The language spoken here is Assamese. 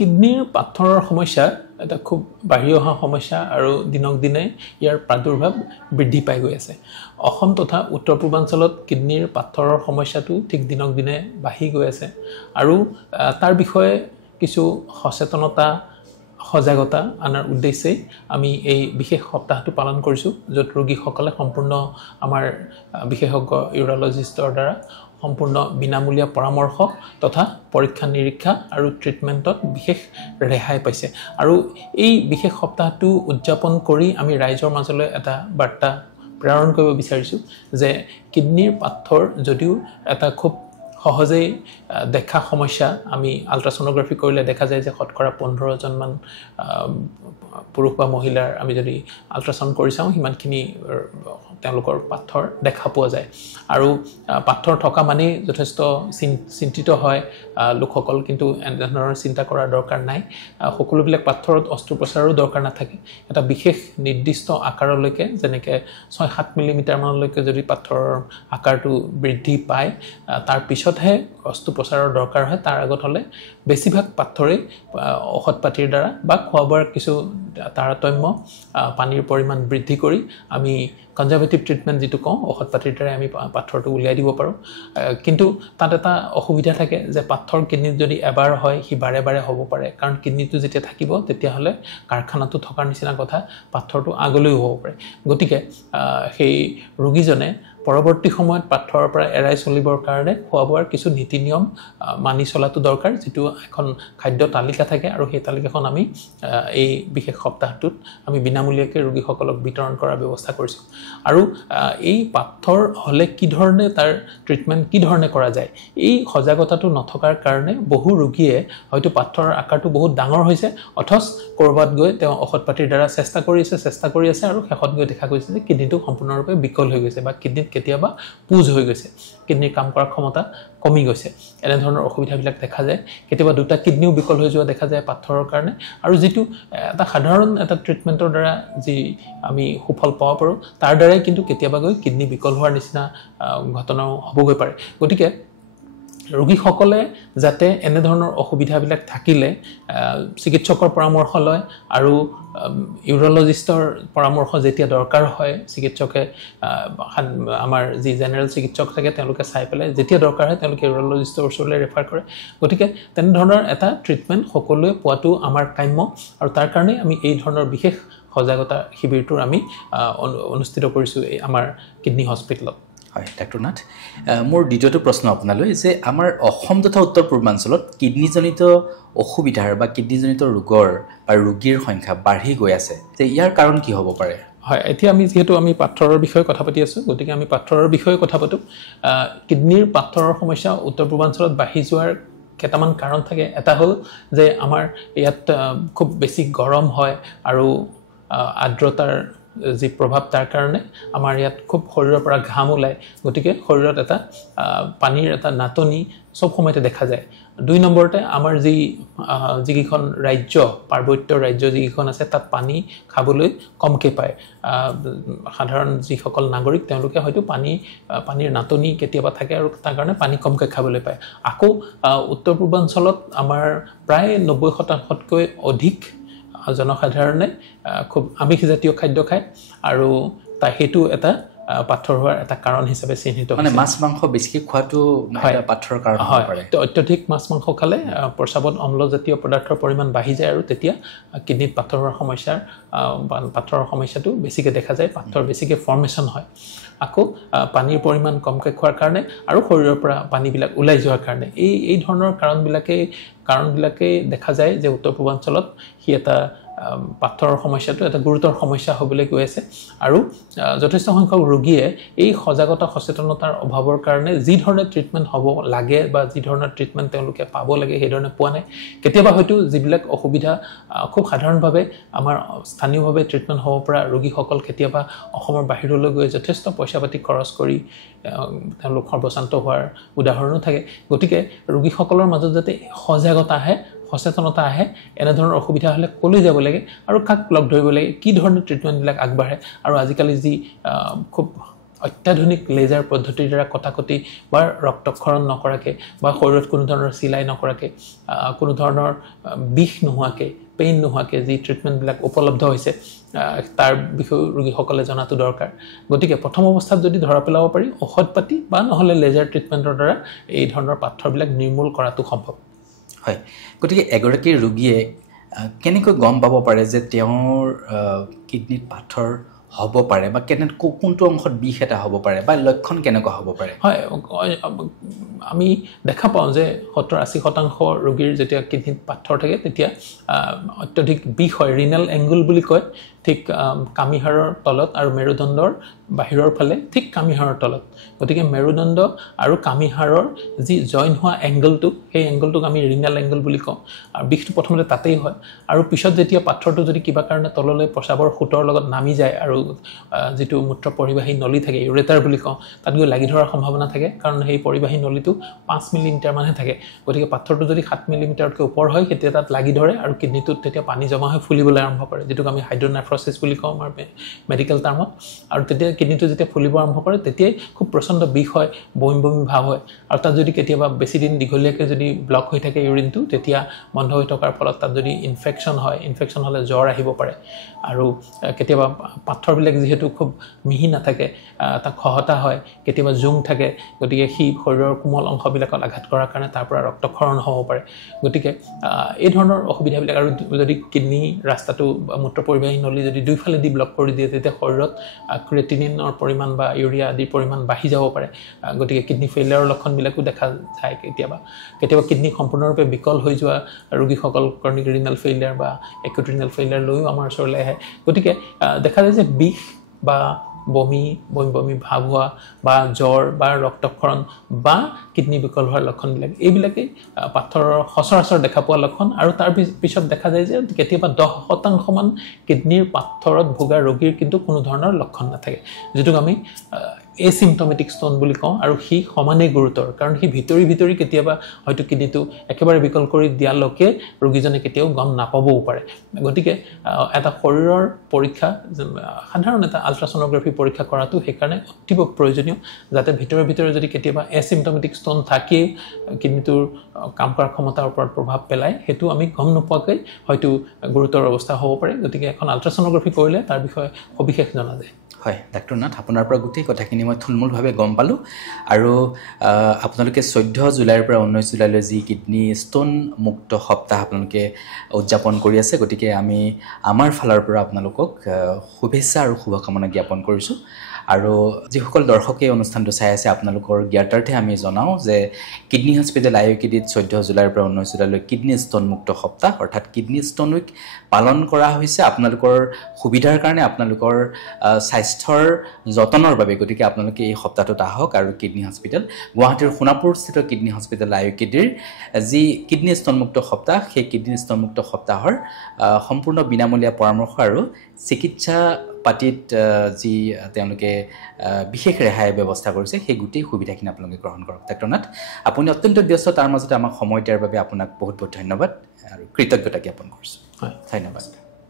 কিডনিৰ পাথৰৰ সমস্যা এটা খুব বাঢ়ি অহা সমস্যা আৰু দিনক দিনে ইয়াৰ প্ৰাদুৰ্ভাৱ বৃদ্ধি পাই গৈ আছে অসম তথা উত্তৰ পূৰ্বাঞ্চলত কিডনিৰ পাথৰৰ সমস্যাটো ঠিক দিনক দিনে বাঢ়ি গৈ আছে আৰু তাৰ বিষয়ে কিছু সচেতনতা সজাগতা আনাৰ উদ্দেশ্যে আমি এই বিশেষ সপ্তাহটো পালন কৰিছোঁ য'ত ৰোগীসকলে সম্পূৰ্ণ আমাৰ বিশেষজ্ঞ ইউৰলজিষ্টৰ দ্বাৰা সম্পূৰ্ণ বিনামূলীয়া পৰামৰ্শ তথা পৰীক্ষা নিৰীক্ষা আৰু ট্ৰিটমেণ্টত বিশেষ ৰেহাই পাইছে আৰু এই বিশেষ সপ্তাহটো উদযাপন কৰি আমি ৰাইজৰ মাজলৈ এটা বাৰ্তা প্ৰেৰণ কৰিব বিচাৰিছোঁ যে কিডনিৰ পাথৰ যদিও এটা খুব সহজেই দেখা সমস্যা আমি আল্ট্ৰাছনোগ্ৰাফি কৰিলে দেখা যায় যে শতকৰা 15 জনমান পুৰুষ বা মহিলাৰ আমি যদি আল্ট্ৰাছাউণ্ড কৰি চাওঁ সিমানখিনি তেওঁলোকৰ পাথৰ দেখা পোৱা যায় আৰু পাথৰ থকা মানে যথেষ্ট চিন্তিত হয় লোকসকল কিন্তু এনেধৰণৰ চিন্তা কৰাৰ দৰকাৰ নাই সকলোবিলাক পাথৰত অস্ত্ৰোপচাৰো দৰকাৰ নাথাকে এটা বিশেষ নিৰ্দিষ্ট আকাৰলৈকে যেনেকৈ 6-7 মিলিমিটাৰ মানলৈকে যদি পাথৰৰ আকাৰটো বৃদ্ধি পায় তাৰ পিছতহে অস্ত্ৰোপচাৰৰ দৰকাৰ হয় তাৰ আগত হ'লে বেছিভাগ পাথৰে ঔষধ পাতিৰ দ্বাৰা বা খোৱা বোৱাৰ কিছু তাৰতম্য পানীৰ পৰিমাণ বৃদ্ধি কৰি আমি কনজাৰভেটিভ ট্ৰিটমেণ্ট যেটো কওঁ ঔষধ পাতিৰ দ্বাৰা আমি পাথৰটো উলিয়াই দিব পাৰোঁ কিন্তু তাত এটা অসুবিধা থাকে যে পাথৰ কিডনিত যদি এবাৰ হয় সি বাৰে বাৰে হ'ব পাৰে কাৰণ কিডনিটো যেতিয়া থাকিব তেতিয়াহ'লে কাৰখানাটো থকাৰ নিচিনা কথা পাথৰটো আগলৈও হ'ব পাৰে গতিকে সেই ৰোগীজনে পৰৱৰ্তী সময়ত পাথৰৰ পৰা এৰাই চলিবৰ কাৰণে খোৱা বোৱাৰ কিছু নীতি নিয়ম মানি চলাটো দৰকাৰ যেটো এখন খাদ্য তালিকা থাকে আৰু সেই তালিকাখন আমি এই বিশেষ সপ্তাহটোত আমি বিনামূলীয়াকৈ ৰোগীসকলক বিতৰণ কৰাৰ ব্যৱস্থা কৰিছোঁ আৰু এই পাথৰ হলে কি ধৰণে তাৰ ট্ৰিটমেণ্ট কি ধৰণে কৰা যায় এই সজাগতাটো নথকাৰ কাৰণে বহু ৰোগীয়ে হয়তো পাথৰৰ আকাৰটো বহুত ডাঙৰ হৈছে অথচ কৰবাত গৈ তেওঁ ঔষধ পাতিৰ দ্বাৰা চেষ্টা কৰি আছে আৰু শেষত গৈ দেখা গৈছে যে কিডনিটো সম্পূৰ্ণৰূপে বিকল হৈ গৈছে বা কিডনিত কেতিয়াবা পুজ হৈ গৈছে কিডনিৰ কাম কৰাৰ ক্ষমতা কমি গৈছে এনে ধৰণৰ অসুবিধাবিলাক দেখা যায় কেতিয়াবা দুটা কিডনিও বিকল হৈ যোৱা দেখা যায় পাথৰৰ কাৰণে আৰু যেটো এটা সাধাৰণ এটা ট্ৰিটমেণ্টৰ দ্বাৰা যি আমি সুফল পাব পাৰোঁ তাৰ দ্বাৰাই কিন্তু কেতিয়াবা গৈ কিডনি বিকল হোৱাৰ নিচিনা ঘটনা হ'বগৈ পাৰে গতিকে ৰোগীসকলে যাতে এনে ধৰণৰ অসুবিধাবিলাক থাকিলে চিকিৎসকৰ পৰামৰ্শ লয় আৰু ইউৰলজিষ্টৰ পৰামৰ্শ যেতিয়া দৰকাৰ হয় চিকিৎসকে আমাৰ যি জেনেৰেল চিকিৎসক থাকে তেওঁলোকে চাই পেলাই যেতিয়া দৰকাৰ হয় তেওঁলোকে ইউৰলজিষ্টৰ ওচৰলৈ ৰেফাৰ কৰে গতিকে তেনে ধৰণৰ এটা ট্ৰিটমেণ্ট সকলোৱে পোৱাটো আমাৰ কাম্য আৰু তাৰ কাৰণে আমি এই ধৰণৰ বিশেষ সজাগতা শিবিৰটো আমি অনুষ্ঠিত কৰিছোঁ আমাৰ কিডনি হস্পিটেলত হয় ডাক্তৰ নাথ মোৰ দ্বিতীয়টো প্ৰশ্ন আপোনালৈ যে আমাৰ অসম তথা উত্তৰ পূৰ্বাঞ্চলত কিডনিজনিত অসুবিধাৰ বা কিডনিজনিত ৰোগৰ বা ৰোগীৰ সংখ্যা বাঢ়ি গৈ আছে যে ইয়াৰ কাৰণ কি হ'ব পাৰে হয় এতিয়া আমি যেহেতু আমি পাথৰৰ বিষয়ে কথা পাতি আছো গতিকে আমি পাথৰৰ বিষয়ে কথা পাতো কিডনিৰ পাথৰৰ সমস্যা উত্তৰ পূৰ্বাঞ্চলত বাঢ়ি যোৱাৰ কেইটামান কাৰণ থাকে এটা হ'ল যে আমাৰ ইয়াত খুব বেছি গৰম হয় আৰু আৰ্দ্ৰতাৰ যি প্ৰভাৱ তাৰ কাৰণে আমাৰ ইয়াত খুব শৰীৰৰ পৰা ঘাম ওলায় গতিকে শৰীৰত এটা পানীৰ এটা নাটনি সব সময়তে দেখা যায় দুই নম্বৰতে আমাৰ যিকিখন ৰাজ্য পাৰ্বত্য ৰাজ্য যিকিখন আছে তাত পানী খাবলৈ কমকে পায় সাধাৰণ যিসকল নাগৰিক তেওঁলোকে হয়তো পানীৰ নাটনি কেতিয়াবা থাকে আৰু তাৰ কাৰণে পানী কমকে খাবলৈ পায় আকৌ উত্তৰ পূৰ্বাঞ্চলত আমাৰ প্ৰায় 90%তকৈ অধিক জনসাধাৰণে খুব আমিষ জাতীয় খাদ্য খায় আৰু হেতু এটা পাথৰ হোৱাৰ এটা কাৰণ হিচাপে চিহ্নিত মানে মাছ মাংস বেছিকৈ খোৱাটো এটা পাথৰৰ কাৰণ হ'ব পাৰে অত্যধিক মাছ মাংস খালে প্ৰস্ৰাৱত অম্লজাতীয় পদাৰ্থৰ পৰিমাণ বাঢ়ি যায় আৰু তেতিয়া কিডনিত পাথৰৰ সমস্যাটো বেছিকৈ দেখা যায় পাথৰ বেছিকৈ ফৰ্মেশ্যন হয় আকৌ পানীৰ পৰিমাণ কমকৈ খোৱাৰ কাৰণে আৰু শৰীৰৰ পৰা পানীবিলাক ওলাই যোৱাৰ কাৰণে এই ধৰণৰ কাৰণবিলাকে দেখা যায় যে উত্তৰ পূৰ্বাঞ্চলত সি এটা পাথৰৰ সমস্যাটো এটা গুৰুতৰ সমস্যা হ'বলৈ গৈ আছে আৰু যথেষ্ট সংখ্যক ৰোগীয়ে এই সজাগতা সচেতনতাৰ অভাৱৰ কাৰণে যি ধৰণে ট্ৰিটমেণ্ট হ'ব লাগে বা যি ধৰণৰ ট্ৰিটমেণ্ট তেওঁলোকে পাব লাগে সেই ধৰণে পোৱা নাই কেতিয়াবা হয়তো যিবিলাক অসুবিধা খুব সাধাৰণভাৱে আমাৰ স্থানীয়ভাৱে ট্ৰিটমেণ্ট হ'ব পৰা ৰোগীসকল কেতিয়াবা অসমৰ বাহিৰলৈ গৈ যথেষ্ট পইচা পাতি খৰচ কৰি তেওঁলোক সৰ্বশান্ত হোৱাৰ উদাহৰণো থাকে গতিকে ৰোগীসকলৰ মাজত যাতে সজাগতা আহে সচেতনতা আহে এনে ধৰণৰ অসুবিধা হলে কলৈ যাব লাগে আৰু কাক লগ ধৰিব লাগে কি ধৰণৰ ট্ৰিটমেণ্টবিলাক আগবাঢ়ে আৰু আজিকালি যি খুব অত্যাধুনিক লেজাৰ পদ্ধতিৰ দ্বাৰা কটাকটি বা ৰক্তক্ষৰণ নকৰাকৈ বা শৰীৰত কোনো ধৰণৰ চিলাই নকৰাকৈ কোনো ধৰণৰ বিষ নোহোৱাকৈ পেইন নোহোৱাকৈ যি ট্ৰিটমেণ্টবিলাক উপলব্ধ হৈছে তাৰ বিষয়ে ৰোগীসকলে জনাটো দৰকাৰ গতিকে প্ৰথম অৱস্থাত যদি ধৰা পেলাব পাৰি ঔষধ পাতি বা নহ'লে লেজাৰ ট্ৰিটমেণ্টৰ দ্বাৰা এই ধৰণৰ পাথৰবিলাক নিৰ্মূল কৰাটো সম্ভৱ হয় গতিকে এগৰাকী ৰোগীয়ে কেনেকৈ গম পাব পাৰে যে তেওঁৰ কিডনিত পাথৰ হ'ব পাৰে বা কোনটো অংশত বিষ এটা হ'ব পাৰে বা লক্ষণ কেনেকুৱা হ'ব পাৰে হয় আমি দেখা পাওঁ যে 70-80% ৰোগীৰ যেতিয়া কিডনিত পাথৰ থাকে তেতিয়া অত্যধিক বিষ হয় ৰিনাল এংগুল বুলি কয় ঠিক কামিহাৰৰ তলত আৰু মেৰুদণ্ডৰ বাহিৰৰ ফালে ঠিক কামিহাৰৰ তলত গতিকে মেৰুদণ্ড আৰু কামিহাৰৰ যি জইন হোৱা এংগলটো সেই এংগলটোক আমি ৰিনাল এংগল বুলি কওঁ আৰু বিষটো প্ৰথমতে তাতেই হয় আৰু পিছত যেতিয়া পাথৰটো যদি কিবা কাৰণে তললৈ প্ৰস্ৰাৱৰ সোঁতৰ লগত নামি যায় আৰু যিটো মূত্ৰ পৰিবাহী নলী থাকে ইউৰেটাৰ বুলি কওঁ তাত গৈ লাগি ধৰাৰ সম্ভাৱনা থাকে কাৰণ সেই পৰিবাহী নলীটো 5 মিলিমিটাৰ মানহে থাকে গতিকে পাথৰটো যদি 7 মিলিমিটাৰতকৈ ওপৰ হয় তেতিয়া তাত লাগি ধৰে আৰু কিডনিটোত তেতিয়া পানী জমা হৈ ফুলিবলৈ আৰম্ভ কৰে যেটোক আমি হাইড্ৰনেফ্ৰচিছ বুলি কওঁ আমাৰ মেডিকেল টাৰ্মত আৰু তেতিয়া কিডনিটো যেতিয়া ফুলিব আৰম্ভ কৰে তেতিয়াই খুব প্ৰচণ্ড বিষ হয় বমি ভাৱ হয় আৰু তাত যদি কেতিয়াবা বেছি দিন দীঘলীয়াকৈ যদি ব্লক হৈ থাকে ইউৰিনটো তেতিয়া বন্ধ হৈ থকাৰ ফলত তাত যদি ইনফেকশ্যন হ'লে জ্বৰ আহিব পাৰে আৰু কেতিয়াবা পাথৰবিলাক যিহেতু খুব মিহি নাথাকে তাক খহটা হয় কেতিয়াবা জোং থাকে গতিকে সি শৰীৰৰ কোমল অংশবিলাকত আঘাত কৰাৰ কাৰণে তাৰ পৰা ৰক্তক্ষৰণ হ'ব পাৰে গতিকে এই ধৰণৰ অসুবিধাবিলাক আৰু যদি কিডনি ৰাস্তাটো মূত্ৰ পৰিবাহী নলী যদি দুইফালেদি ব্লক কৰি দিয়ে তেতিয়া শৰীৰত ক্ৰিয়েটিনিনৰ পৰিমাণ বা ইউৰিয়া আদিৰ পৰিমাণ বাঢ়ি যাব পাৰে গতিকে কিডনি ফেইলিয়াৰৰ লক্ষণবিলাকো দেখা যায় কেতিয়াবা কিডনি সম্পূৰ্ণৰূপে বিকল হৈ যোৱা ৰোগীসকল ক্ৰনিক ৰিনাল ফেইলিয়াৰ বা একিউট ৰিনাল ফেইলিয়াৰ লৈও আমাৰ ওচৰলৈ আহে গতিকে দেখা যায় যে বিষ বা বমি ভাৱ হোৱা বা জ্বৰ বা ৰক্তক্ষৰণ বা কিডনি বিকল হোৱাৰ লক্ষণবিলাক এইবিলাকেই পাথৰৰ সচৰাচৰ দেখা পোৱা লক্ষণ আৰু তাৰ পিছত দেখা যায় যে কেতিয়াবা 10% মান কিডনিৰ পাথৰত ভোগা ৰোগীৰ কিন্তু কোনো ধৰণৰ লক্ষণ নাথাকে যেটোক আমি এচিম্পটমেটিক ষ্টন বুলি কওঁ আৰু সি সমানেই গুৰুতৰ কাৰণ সি ভিতৰি কেতিয়াবা হয়তো কিডনিটো একেবাৰে বিকল কৰি দিয়ালৈকে ৰোগীজনে কেতিয়াও গম নাপাবও পাৰে গতিকে এটা শৰীৰৰ পৰীক্ষা সাধাৰণ এটা আল্ট্ৰাছনোগ্ৰাফি পৰীক্ষা কৰাটো সেইকাৰণে অতি প্ৰয়োজনীয় যাতে ভিতৰে যদি কেতিয়াবা এচিম্পটমেটিক ষ্টন থাকি কিডনিটোৰ কাম কৰাৰ ক্ষমতাৰ ওপৰত প্ৰভাৱ পেলায় সেইটো আমি গম নোপোৱাকৈ হয়তো গুৰুতৰ অৱস্থা হ'ব পাৰে গতিকে এখন আল্ট্ৰাছনোগ্ৰাফি কৰিলে তাৰ বিষয়ে সবিশেষ জনা যায় হয় ডাক্তৰ নাথ আপোনাৰ পৰা গোটেই কথাখিনি মই থুলমূলভাৱে গম পালোঁ আৰু আপোনালোকে 14 জুলাইৰ পৰা 19 জুলাইলৈ যি কিডনি ষ্টন মুক্ত সপ্তাহ আপোনালোকে উদযাপন কৰি আছে গতিকে আমি আমাৰ ফালৰ পৰা আপোনালোকক শুভেচ্ছা আৰু শুভকামনা জ্ঞাপন কৰিছোঁ আৰু যিসকল দৰ্শকে অনুষ্ঠানটো চাই আছে আপোনালোকৰ জ্ঞাতাৰ্থে আমি জনাওঁ যে কিডনি হস্পিটেল IUKDত 14 জুলাইৰ পৰা 19 জুলাইলৈ কিডনি ষ্টন মুক্ত সপ্তাহ অৰ্থাৎ কিডনি ষ্টন উইক পালন কৰা হৈছে আপোনালোকৰ সুবিধাৰ কাৰণে আপোনালোকৰ স্বাস্থ্যৰ যতনৰ বাবে গতিকে আপোনালোকে এই সপ্তাহটোত আহক আৰু কিডনি হস্পিটেল গুৱাহাটীৰ সোণাপুৰস্থিত কিডনি হস্পিটেল IUKDৰ যি কিডনি ষ্টন মুক্ত সপ্তাহ সেই কিডনি ষ্টন মুক্ত সপ্তাহৰ সম্পূৰ্ণ বিনামূলীয়া পৰামৰ্শ আৰু চিকিৎসা পাতিত যি তেওঁলোকে বিশেষ ৰেহাই ব্যৱস্থা কৰিছে সেই গোটেই সুবিধাখিনি আপোনালোকে গ্ৰহণ কৰক ডাক্তৰ নাথ আপুনি অত্যন্ত ব্যস্ত তাৰ মাজতে আমাক সময় দিয়াৰ বাবে আপোনাক বহুত ধন্যবাদ আৰু কৃতজ্ঞতা জ্ঞাপন কৰিছোঁ হয় ধন্যবাদ